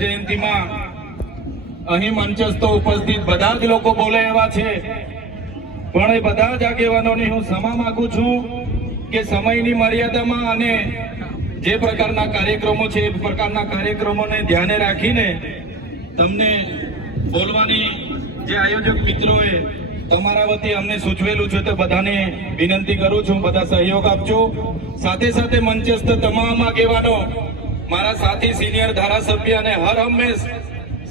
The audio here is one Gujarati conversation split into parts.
જયંતિમાં અહીં મંચસ્થ ઉપસ્થિત બધા જ લોકો બોલે એવા છે, પણ એ બધા જ આગેવાનોની હું ક્ષમા માંગુ છું કે સમયની મર્યાદામાં અને જે પ્રકારના કાર્યક્રમો છે એ પ્રકારના કાર્યક્રમોને ધ્યાને રાખીને તમને બોલવાની જે આયોજક મિત્રોએ તમારા વતી અમને સૂચવેલું છે તો બધાને વિનંતી કરું છું, બધા સહયોગ આપજો। સાથે સાથે મંચસ્થ તમામ આગેવાનો, મારા સાથી સિનિયર ધારાસભ્ય અને હર હંમેશ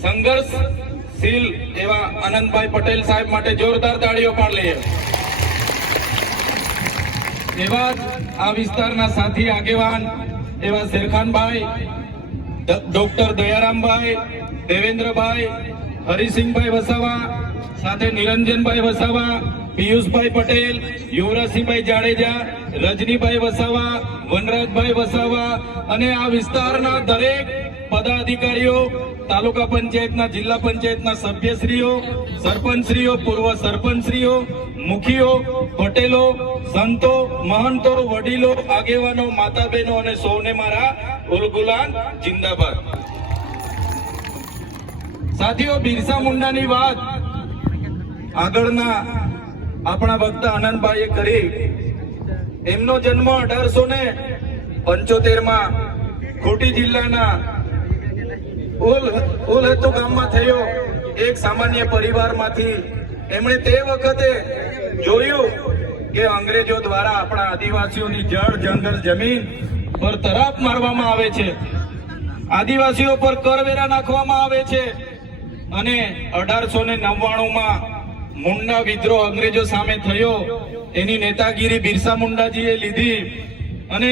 સંઘર્ષશીલ એવા આનંદભાઈ પટેલ સાહેબ માટે જોરદાર તાળીઓ પાડી લઈએ। એવા જ આ વિસ્તારના સાથી આગેવાન એવા શેરખાનભાઈ, ડોક્ટર દયારામભાઈ, દેવેન્દ્રભાઈ, હરિસિંહભાઈ વસાવા, સાથે નિરંજનભાઈ વસાવા, પિયુષભાઈ પટેલ, યુવરાજસિંહભાઈ જાડેજા, રજનીભાઈ વસાવા, વનરાજભાઈ વસાવા અને આ વિસ્તારના દરેક પદાધિકારીઓ, તાલુકા પંચાયતના, જિલ્લા પંચાયતના સભ્યશ્રીઓ, સરપંચશ્રીઓ, પૂર્વ સરપંચશ્રીઓ, મુખીઓ, પટેલો, સંતો, મહંતો, વડીલો, આગેવાનો, માતા બહેનો અને સૌને મારા ઉલગુલાન જિંદાબાદ। સાથીઓ, બિરસા મુંડાની વાત આગળના આપણા વક્તા આનંદભાઈએ કરી। એમનો જન્મ 1875 ખોટી જિલ્લાના ઉલહેતુ ગામમાં થયો। એક સામાન્ય પરિવારમાંથી એમણે તે વખતે જોયું કે અંગ્રેજો દ્વારા આપણા આદિવાસીઓની જળ, જંગલ, જમીન પર તરાપ મારવામાં આવે છે, આદિવાસીઓ પર કરવેરા નાખવામાં આવે છે અને 1899માં મુંડા વિદ્રોહ અંગ્રેજો સામે થયો। એની નેતાગીરી બિરસા મુંડાજીએ લીધી અને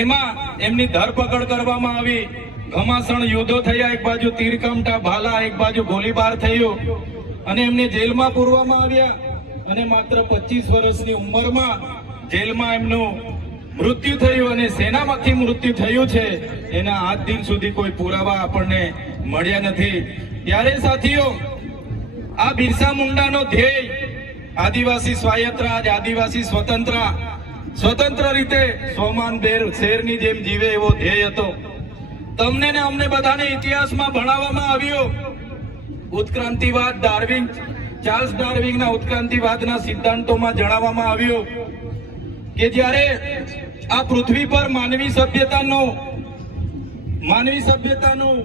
એમાં એમની ધરપકડ કરવામાં આવી। ઘમાસણ યુદ્ધો થયા, એક બાજુ તીરકામઠા ભાલા, એક બાજુ ગોળીબાર થયો અને એમને જેલમાં પૂરવામાં આવ્યા અને માત્ર 25 વર્ષની ઉંમરમાં જેલમાં એમનું મૃત્યુ થયું અને સેનામાંથી મૃત્યુ થયું છે એના આજ દિન સુધી કોઈ પુરાવા આપણને મળ્યા નથી। ત્યારે સાથીઓ, આ બિરસા મુંડાનો ધ્યેય આદિવાસી સ્વાયત્ત રાજ, આદિવાસી સ્વતંત્ર રીતે સ્વમાન શેરની જેમ જીવે એવો ધ્યેય હતો। તમને ને અમને બધાને ઇતિહાસમાં ભણાવવામાં આવ્યો। ઉત્ક્રાંતિવાદ, ચાર્લ્સ ડાર્વિનના ઉત્ક્રાંતિવાદના સિદ્ધાંતોમાં જણાવવામાં આવ્યું કે જ્યારે આ પૃથ્વી પર માનવી સભ્યતાનું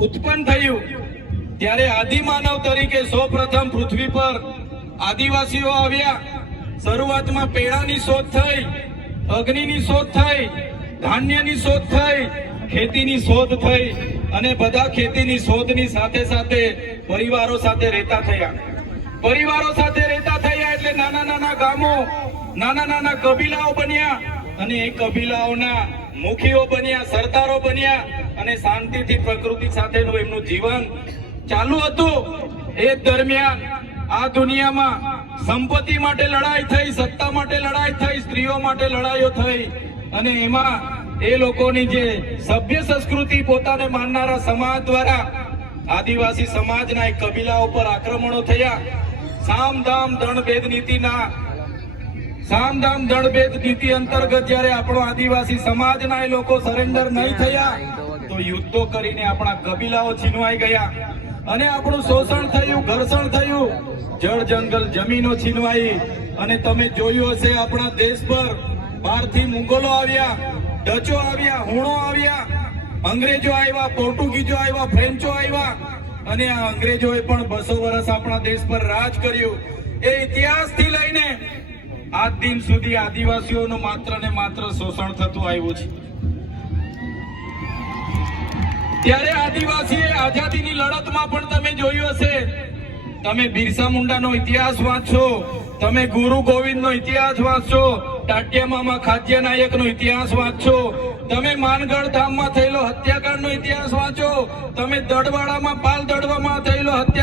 ઉત્પન્ન થયું ત્યારે આદિમાનવ તરીકે સૌપ્રથમ પૃથ્વી પર આદિવાસીઓ આવ્યા। શરૂઆતમાં પેડાની શોધ થઈ, અગ્નિની શોધ થઈ, ધાન્યની શોધ થઈ, ખેતીની શોધ થઈ અને બધા ખેતીની શોધની સાથે સાથે પરિવારો સાથે રહેતા થયા। પરિવારો સાથે રહેતા થયા એટલે નાના નાના ગામો, નાના નાના કબીલાઓ બન્યા અને એ કબીલાઓના મુખીઓ બન્યા, સરદારો બન્યા અને શાંતિથી પ્રકૃતિ સાથેનું એમનું જીવન ચાલુ હતું। એ દરમિયાન આ દુનિયામાં સંપત્તિ માટે લડાઈ થઈ, સત્તા માટે લડાઈ થઈ, સ્ત્રીઓ માટે લડાઈઓ થઈ અને એમાં એ લોકોની જે સભ્ય સંસ્કૃતિ પોતાને માનનારા સમાજ દ્વારા આદિવાસી સમાજના એક કબીલાઓ પર આક્રમણો થયા। સામદામ દંડભેદ નીતિ અંતર્ગત જ્યારે આપણો આદિવાસી સમાજના એ લોકો સરેન્ડર નહીં થયા તો યુદ્ધો કરીને આપણા કબીલાઓ છીનવાઈ ગયા અને આપણું શોષણ થયું, ઘર્ષણ થયું, જળ, જંગલ, જમીનો છીનવાઈ અને તમે જોયું હશે આપણા દેશ પર બહારથી મુગલો આવ્યા, ડચો આવ્યા, હુણો આવ્યા, અંગ્રેજો આવ્યા, પોર્ટુગીઝો આવ્યા, ફ્રેન્ચો આવ્યા અને આ અંગ્રેજોએ પણ 200 વર્ષ આપણા દેશ પર રાજ કર્યું। એ ઇતિહાસથી લઈને આજ દિન સુધી આદિવાસીઓનું માત્ર ને માત્ર શોષણ થતું આવ્યું છે। ત્યારે આદિવાસીએ આઝાદીની લડતમાં પણ તમે જોયું હશે, તમે બિરસા મુંડાનો ઇતિહાસ વાંચો, તમે ગુરુ ગોવિંદનો ઇતિહાસ વાંચો, ટાટિયા મામા ખાદ્ય નાયકનો ઇતિહાસ વાંચો, તમે માનગઢ ધામમાં થયેલો હત્યાકાંડનો ઇતિહાસ વાંચો, તમે દડવાડામાં પાલ દડવામાં થયેલો હત્યા